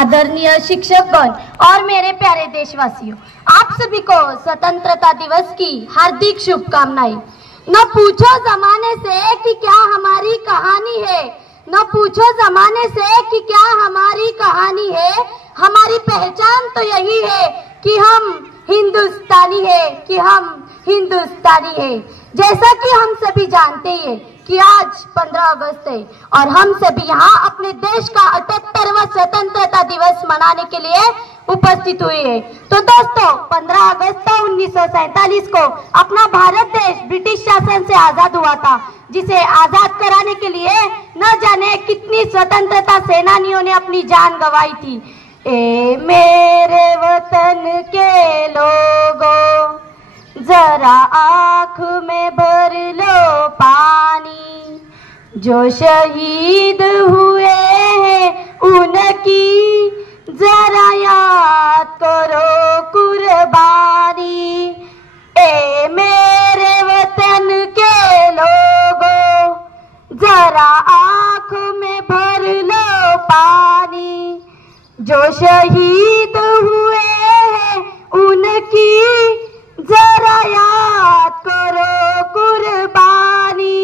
आदरणीय शिक्षकगण और मेरे प्यारे देशवासियों, आप सभी को स्वतंत्रता दिवस की हार्दिक शुभकामनाएं। न पूछो जमाने से कि क्या हमारी कहानी है, न पूछो जमाने से कि क्या हमारी कहानी है। हमारी पहचान तो यही है कि हम हिंदुस्तानी है, कि हम हिंदुस्तानी है। जैसा कि हम सभी जानते हैं कि आज 15 अगस्त है और हम सभी यहाँ अपने देश का 78वां स्वतंत्रता दिवस मनाने के लिए उपस्थित हुए हैं। तो दोस्तों, 15 अगस्त 1947 को अपना भारत देश ब्रिटिश शासन से आजाद हुआ था, जिसे आजाद कराने के लिए न जाने कितनी स्वतंत्रता सेनानियों ने अपनी जान गंवाई थी। ए मेरे वतन के लोगों, जरा आँख में भर लो पानी, जो शहीद हुए हैं उनकी जरा याद करो कुर्बानी। ए मेरे वतन के लोगों, जरा आँख में भर लो पानी, जो शहीद हुए हैं उनकी जरा याद करो कुर्बानी।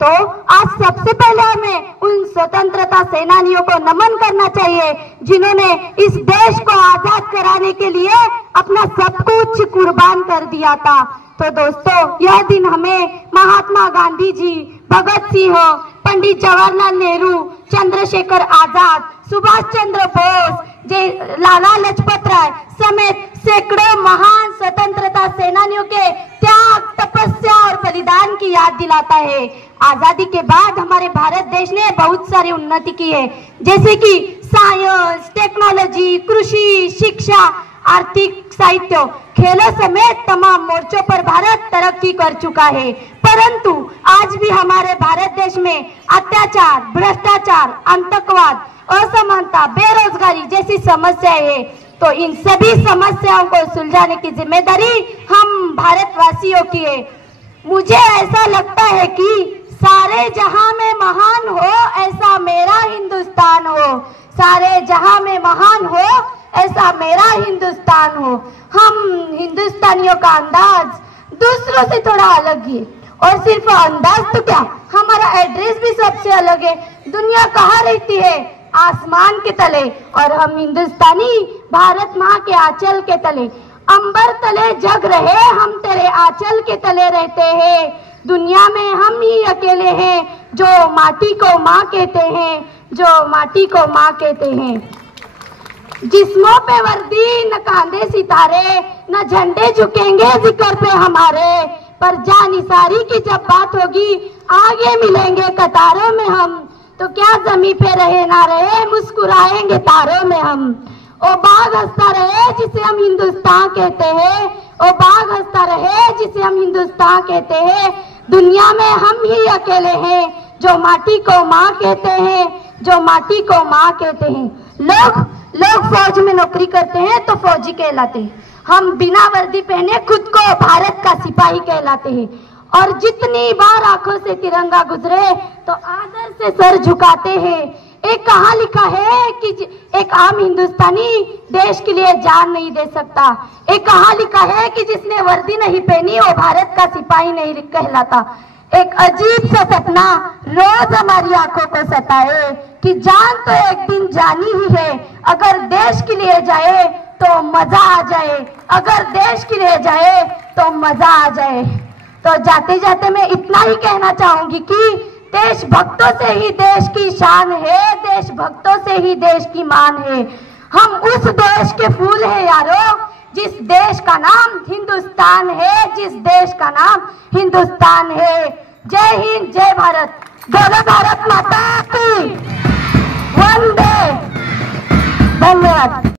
तो आज सबसे पहले हमें उन स्वतंत्रता सेनानियों को नमन करना चाहिए जिन्होंने इस देश को आजाद कराने के लिए अपना सब कुछ कुर्बान कर दिया था। तो दोस्तों, यह दिन हमें महात्मा गांधी जी, भगत सिंह, पंडित जवाहरलाल नेहरू, चंद्रशेखर आजाद, सुभाष चंद्र बोस, लाला लाजपत राय समेत सैकड़ों महान स्वतंत्रता सेनानियों के त्याग, तपस्या और बलिदान की याद दिलाता है। आजादी के बाद हमारे भारत देश ने बहुत सारी उन्नति की है, जैसे कि साइंस, टेक्नोलॉजी, कृषि, शिक्षा, आर्थिक, साहित्य, खेलों समेत तमाम मोर्चों पर भारत तरक्की कर चुका है। परंतु आज भी हमारे भारत देश में अत्याचार, भ्रष्टाचार, आतंकवाद, असमानता, बेरोजगारी जैसी समस्याएं है। तो इन सभी समस्याओं को सुलझाने की जिम्मेदारी हम भारतवासियों की है। मुझे ऐसा लगता है कि सारे जहां में महान हो ऐसा मेरा हिंदुस्तान हो, सारे जहां में महान हो ऐसा मेरा हिंदुस्तान हो। हम हिंदुस्तानियों का अंदाज दूसरों से थोड़ा अलग है, और सिर्फ अंदाज तो क्या, हमारा एड्रेस भी सबसे अलग है। दुनिया कहाँ रहती है? आसमान के तले, और हम हिंदुस्तानी भारत माँ के आंचल के तले। अंबर तले जग रहे, हम तेरे आंचल के तले रहते हैं। दुनिया में हम ही अकेले हैं जो माटी को माँ कहते हैं, जो माटी को माँ कहते हैं। जिस्मों पे वर्दी न कांधे सितारे, न झंडे झुकेंगे जिक्र पे हमारे, पर जानिसारी की जब बात होगी आगे मिलेंगे कतारों में हम। तो क्या जमी पे रहे ना रहे, मुस्कुराएंगे तारों में हम। ओ बाग हंसता रहे जिसे हम हिंदुस्तान कहते हैं, ओ बाग हंसता रहे जिसे हम हिंदुस्तान कहते हैं। दुनिया में हम ही अकेले हैं जो माटी को माँ कहते हैं, जो माटी को माँ कहते हैं। लोग फौज में नौकरी करते हैं तो फौजी कहलाते हैं। हम बिना वर्दी पहने खुद को भारत का सिपाही कहलाते हैं, और जितनी बार आंखों से तिरंगा गुजरे तो आदर से सर झुकाते हैं। एक कहाँ लिखा है कि एक आम हिंदुस्तानी देश के लिए जान नहीं दे सकता। एक कहाँ लिखा है कि जिसने वर्दी नहीं पहनी वो भारत का सिपाही नहीं कहलाता। एक अजीब सा सपना रोज हमारी आंखों को सताए कि जान तो एक दिन जानी ही है, अगर देश के लिए जाए तो मजा आ जाए, अगर देश के लिए जाए तो मजा आ जाए। तो जाते जाते मैं इतना ही कहना चाहूंगी कि देशभक्तों से ही देश की शान है, देशभक्तों से ही देश की मान है। हम उस देश के फूल हैं यारो, जिस देश का नाम हिंदुस्तान है, जिस देश का नाम हिंदुस्तान है। जय हिंद, जय भारत, बोलो भारत माता की वंदे। धन्यवाद।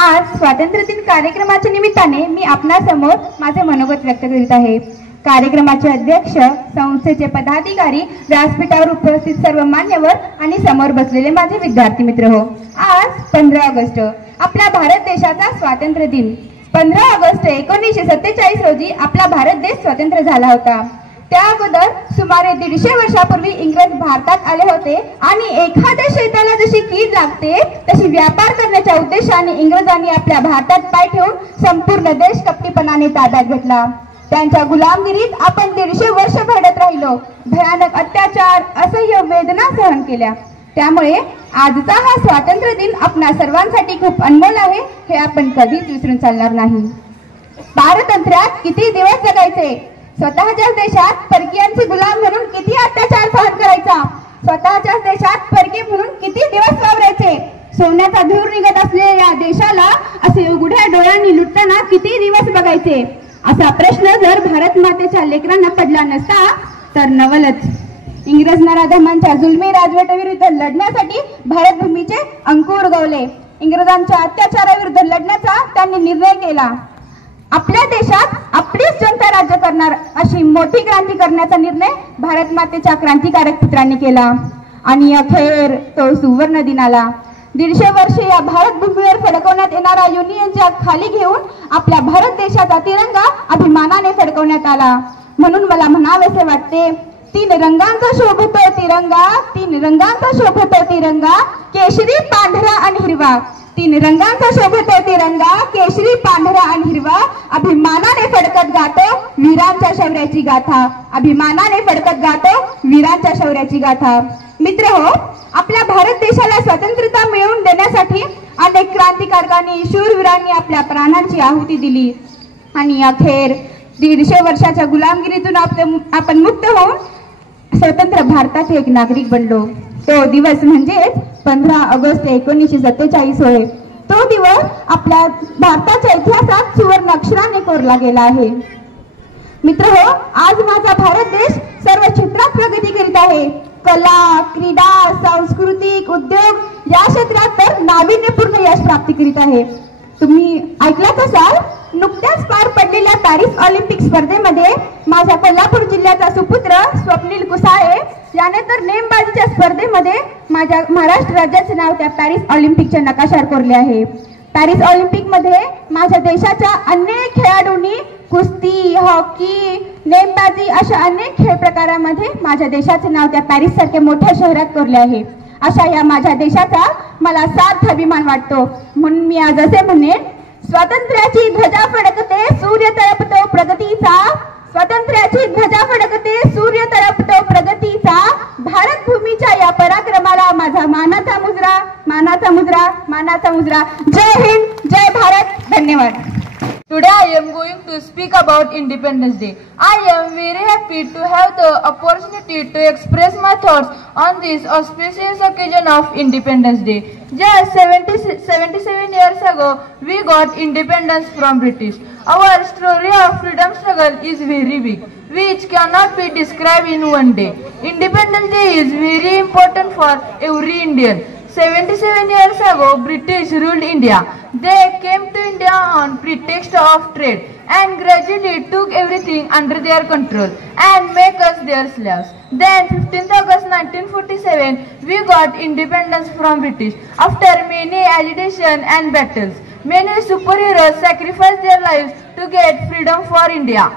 आज स्वातंत्र्य दिन कार्यक्रमाच्या निमित्ताने मी आपणासमोर माझे मनोगत व्यक्त करीत आहे। कार्यक्रमाचे अध्यक्ष, संस्थेचे पदाधिकारी, व्यासपीठावर उपस्थित सर्व मान्यवर आणि समोर बसलेले माझे विद्यार्थी मित्र हो, आज 15 ऑगस्ट आपला भारत देशाचा स्वातंत्र्य दिन। 15 ऑगस्ट 1947 रोजी आपला भारत देश स्वतंत्र झाला होता। त्या अगोदर सुमारे 150 वर्षापूर्वी इंग्रज भारतात आले होते आणि एखाद्या शेताला जशी कीड लागते तशी व्यापार करण्याच्या उद्देशाने इंग्रजांनी आपल्या भारतात पाय ठेवून संपूर्ण देश कपटीपणाने ताब्यात घेतला. त्यांच्या गुलामगिरीत आपण 150 वर्ष भडत राहिलो. भयानक अत्याचार, असह्य वेदना सहन केल्या. त्यामुळे आजचा हा स्वातंत्र्य दिन आपणा सर्वांसाठी खूप अनमोल आहे, हे आपण कधीच विसरून चालणार नाही. पारतंत्र्यात किती दिवस जगायचे, स्वतःच्याच देशात परकीयांचे गुलाम म्हणून किती अत्याचार सहन करायचा, स्वतःच्याच देशात परकी म्हणून किती दिवस वावरायचे, सोन्याचा धूर निघत असलेल्या देशाला असे उघड्या डोळ्यांनी लुटताना किती दिवस बघायचे. असा प्रश्न जर भारत मातेच्या लेकरांना पडला नसता तर नवलच. इंग्रज नराधमांच्या जुलमी राजवटीविरुद्ध लढण्यासाठी भारत भूमीचे अंकुर उगवले. इंग्रजांच्या अत्याचाराविरुद्ध लढण्याचा त्यांनी निर्णय केला. आपल्या देशात आपलीच जनता राज्य करणार अशी मोठी क्रांती करण्याचा निर्णय भारत मातेच्या क्रांतिकारक पुत्रांनी केला. आणि अखेर तो सुवर्ण दिन आला. 150 वर्ष या भारत भूमीवर फडकवण्यात येणारा युनियन जॅक खाली घेऊन आपल्या भारत देशाचा तिरंगा अभिमानाने फडकवण्यात आला. म्हणून मला म्हणावेसे वाटते, 3 रंगांचा शोभतो तिरंगा, 3 रंगांचा शोभतो तिरंगा, केशरी, पांढरा आणि हिरवा. 3 रंगांचा शोभतो तिरंगा, केशरी, पांढरा आणि हिरवा. अभिमानाने फडकत गातो वीरांच्या शौर्याची गाथा, अभिमानाने फडकत गातो वीरांच्या शौर्याची गाथा. मित्र हो, आपल्या भारत देशाला स्वतंत्रता मिळवून देण्यासाठी अनेक क्रांतिकारकांनी, शूरवीरांनी आपल्या प्राणांची आहुती दिली. आणि अखेर 150 वर्षाच्या गुलामगिरीतून आपण मुक्त होऊन स्वतंत्र भारताचे एक नागरिक बनलो. तो दिवस म्हणजेच 15 ऑगस्ट 1947 होय. तो दिवस आपल्या भारताच्या इतिहासात सुवर्ण अक्षराने कोरला गेला आहे. मित्र हो, आज माझा भारत देश सर्व क्षेत्रात प्रगती करीत आहे. कला, क्रीडा, सांस्कृतिक, उद्योग या क्षेत्रात तर नाविन्यपूर्ण यश प्राप्ती करीत आहे. तुम्ही ऐकलाच असाल, नुकत्याच पार पडलेल्या पॅरिस ऑलिम्पिक स्पर्धेमध्ये माझ्या कोल्हापूर जिल्ह्याचा सुपुत्र स्वप्नील कुसाळे याने तर नेमबाजीच्या स्पर्धेमध्ये माझ्या महाराष्ट्र राज्याचे नाव त्या पॅरिस ऑलिम्पिकच्या नकाशावर कोरले आहे. पॅरिस ऑलिम्पिक मध्ये माझ्या देशाच्या अनेक खेळाडूंनी कुस्ती, हॉकी, नेमबाजी अशा अनेक खेळ प्रकारामध्ये माझ्या देशाचे नाव त्या पॅरिस सारख्या मोठ्या शहरात कोरले आहे. अशा या माझ्या देशाचा मला सार्थ अभिमान वाटतो. म्हणून मी आज असे म्हणेन, स्वातंत्र्याची ध्वजा फडकते सूर्य तळपतो प्रगतीचा, स्वातंत्र्याची ध्वजा फडकते सूर्य तळपतो प्रगतीचा. भारत भूमीच्या या पराक्रमाला माझा मानाचा मुजरा, मानाचा मुजरा, मानाचा मुजरा. जय हिंद, जय भारत. धन्यवाद. Today I am going to speak about Independence Day. I am very happy to have the opportunity to express my thoughts on this auspicious occasion of Independence Day. Just 77 years ago, we got independence from British. Our story of freedom struggle is very big, which cannot be described in one day. Independence Day is very important for every Indian. 77 years ago, British ruled India. They came to India on pretext of trade and gradually took everything under their control and make us their slaves. Then 15th August 1947, we got independence from British. After many agitation and battles, many superheroes sacrificed their lives to get freedom for India.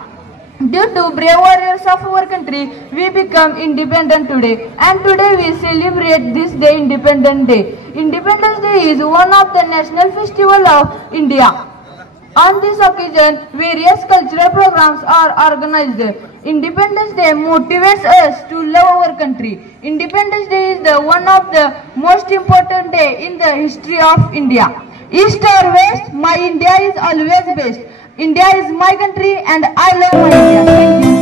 Due to brave warriors of our country, we become independent today, and today we celebrate this day, Independence Day. Independence Day is one of the national festival of India. On this occasion, various cultural programs are organized. Independence Day motivates us to love our country. Independence Day is the one of the most important day in the history of India. East or west, my India is always best. India is my country and I love my India. Thank you.